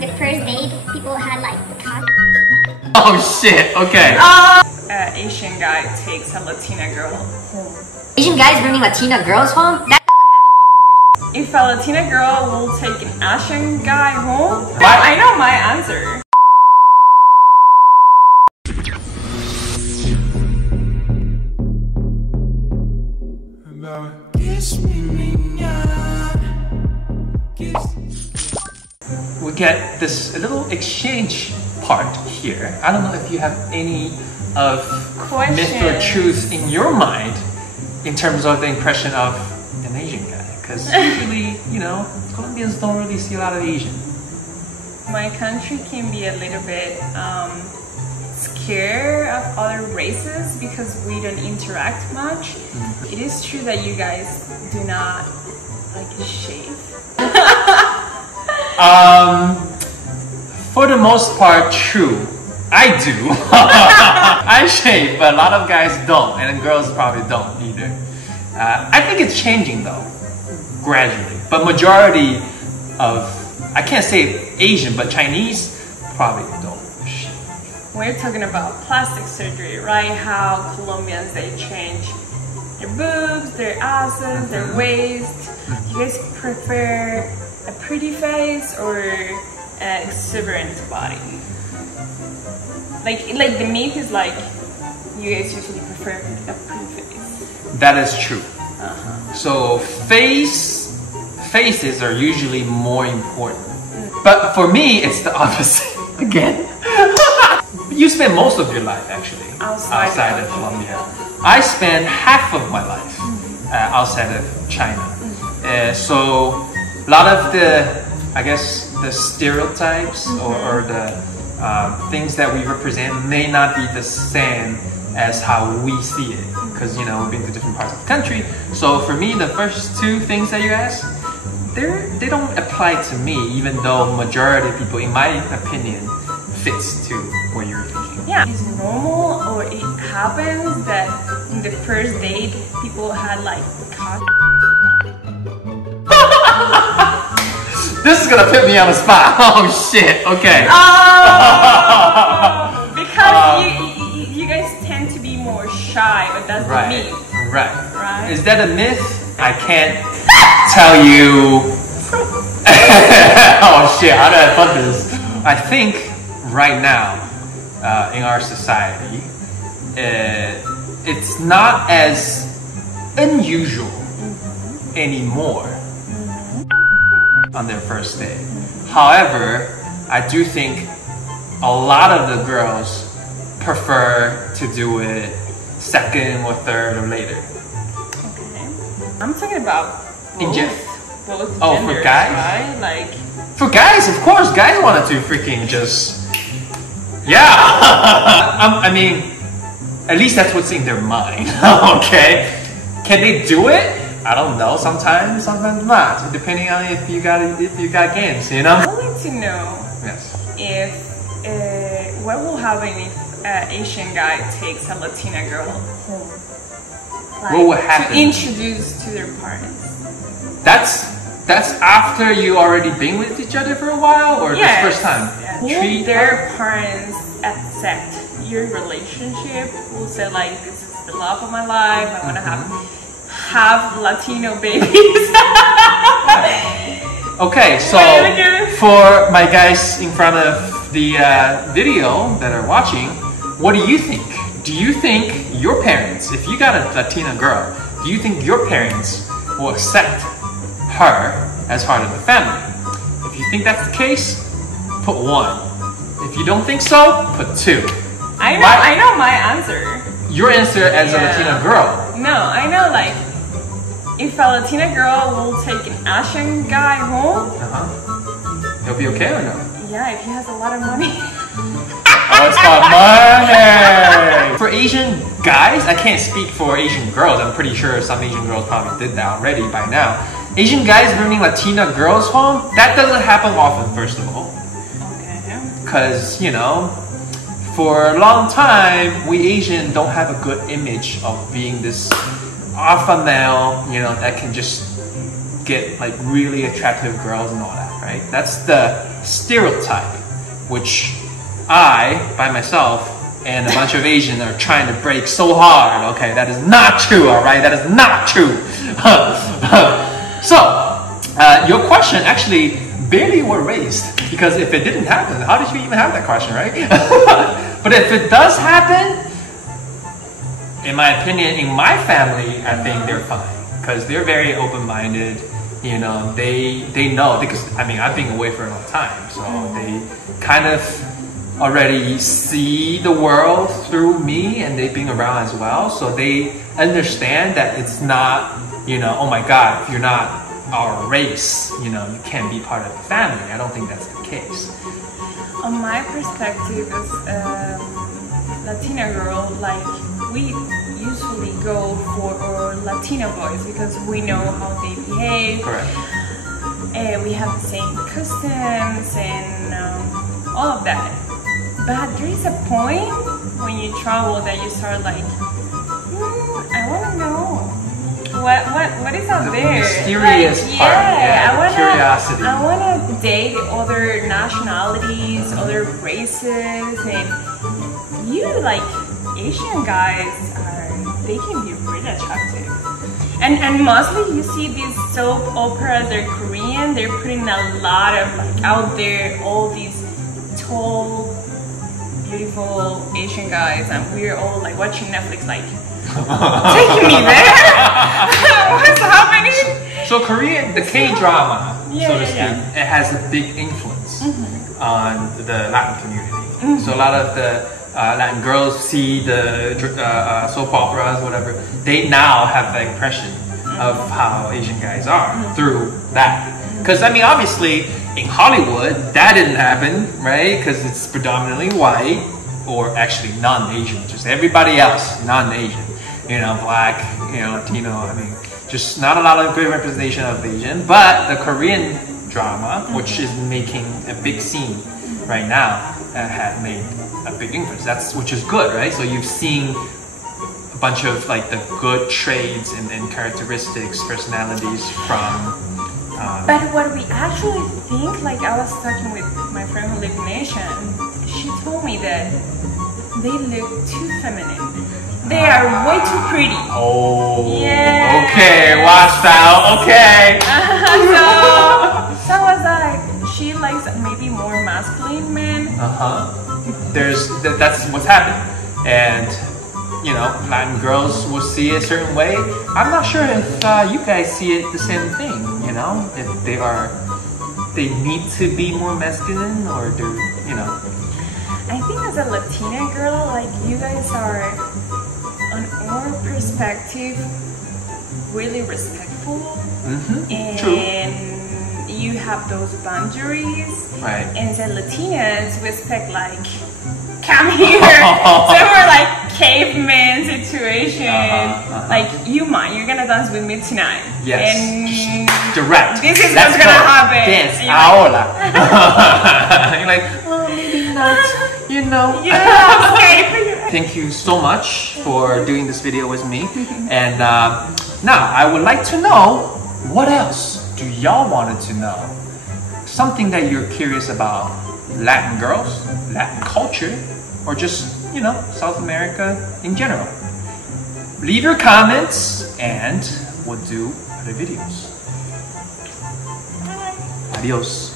the first date, people had like Oh shit, okay. Asian guy takes a Latina girl home. Asian guys bringing Latina girls home? If a Latina girl will take an Asian guy home, Why? I know my answer. We get this little exchange part here. I don't know if you have any of myth or truth in your mind in terms of the impression of an Asian guy, because usually, you know, Colombians don't really see a lot of Asian. My country can be a little bit scared of other races because we don't interact much. It is true that you guys do not like shave. For the most part, true. I do. I shave, but a lot of guys don't, and girls probably don't either. I think it's changing though, gradually. But majority of, I can't say Asian, but Chinese probably don't shave. We're talking about plastic surgery, right? How Colombians, they change their boobs, their asses, their waist. Do you guys prefer a pretty face or an exuberant body? Like the myth is like, you guys usually prefer a pretty face. That is true. So faces are usually more important. But for me, it's the opposite. Again. You spend most of your life actually outside of Colombia. I spent half of my life outside of China. So a lot of the, I guess, the stereotypes or the things that we represent may not be the same as how we see it, because you know, we've been to different parts of the country. So for me, the first two things that you asked, they don't apply to me, even though majority of people, in my opinion, fits to what you're thinking. Yeah, it's normal, or it happens that in the first date people had like This is gonna put me on the spot. Oh shit, okay. Because you guys tend to be more shy, but that's the myth. Right. Is that a myth? I can't tell you. Oh shit, how did I put this? I think right now, in our society, it's not as unusual anymore on their first date. However, I do think a lot of the girls prefer to do it second or third or later. Okay. I'm talking about both genders, for guys? right? Like, for guys, of course, guys wanted to freaking just, yeah. I mean, at least that's what's in their mind. Okay, can they do it? I don't know. Sometimes not. Depending on if you got games, you know. I'd like to know if what will happen if an Asian guy takes a Latina girl home. Like, what will happen? To introduce to their parents. That's after you already been with each other for a while, or this first time? Yeah. Will their parents accept your relationship? Will say like, this is the love of my life. I want to have Latino babies. Okay, so for my guys in front of the video that are watching, what do you think? Do you think your parents, if you got a Latina girl, do you think your parents will accept her as part of the family? If you think that's the case, put 1. If you don't think so, put 2. I know my answer. Your answer as a Latina girl. No, I know, like, if a Latina girl will take an Asian guy home, he'll be okay or no? Yeah, if he has a lot of money. Oh, it's called money! For Asian guys, I can't speak for Asian girls. I'm pretty sure some Asian girls probably did that already by now. Asian guys bringing Latina girls home, that doesn't happen often, first of all. Okay. Because, you know, for a long time, we Asian don't have a good image of being this alpha male, you know, that can just get like really attractive girls and all that, right? right? That's the stereotype, which I, by myself, and a bunch of Asians are trying to break so hard. Okay, that is not true, all right? That is not true. So, your question actually barely were raised, because if it didn't happen, how did you even have that question, right? But if it does happen, in my opinion, in my family, I think they're fine, because they're very open-minded. You know, they know, because I mean, I've been away for a long time, so they kind of already see the world through me, and they've been around as well, so they understand that it's not, you know, oh my God, if you're not our race, you know, you can't be part of the family. I don't think that's the case. On my perspective as a Latina girl, like, we usually go for our Latino boys because we know how they behave. Correct. And we have the same customs and all of that. But there is a point when you travel that you start like, I want to know what is out there. Mysterious like, part, yeah, curiosity. I want to date other nationalities, other races, and you like Asian guys they can be really attractive. And mostly you see these soap operas, they're Korean, they're putting a lot of like out there, all these tall, beautiful Asian guys, and we're all like watching Netflix like, taking me there? What's happening? So Korean, the K-drama, so to speak, it has a big influence on the Latin community. So a lot of the Latin girls see the soap operas, whatever, they now have the impression of how Asian guys are through that. Because, I mean, obviously, in Hollywood, that didn't happen, right? Because it's predominantly white, or actually non-Asian, just everybody else, non-Asian. You know, black, you know, Latino, I mean, just not a lot of good representation of Asian. But the Korean drama, which is making a big scene right now, had made a big influence. Which is good, right? So you've seen a bunch of like the good traits and characteristics, personalities from. But what we actually think, like I was talking with my friend who lived in Asia, she told me that they look too feminine. They are way too pretty. Oh. Yeah. Okay. Watch out. Okay. So I was like, she likes maybe more masculine men. That's what's happening, and you know, Latin girls will see it a certain way. I'm not sure if you guys see it the same thing. You know, if they need to be more masculine, or do you know? I think as a Latina girl, like you guys are, on our perspective, really respectful, and True. you have those boundaries. Right. And the Latinas, we expect like, come here. So we're like caveman situation. Like, you're gonna dance with me tonight. Yes. And direct. this is Let's what's gonna go. happen. Dance. And Ahora. You're like, well, maybe not. You know. yeah, okay. Thank you so much for doing this video with me. And now I would like to know, what else do y'all wanted to know? Something that you're curious about Latin girls, Latin culture, or just, you know, South America in general. Leave your comments and we'll do other videos. Adios.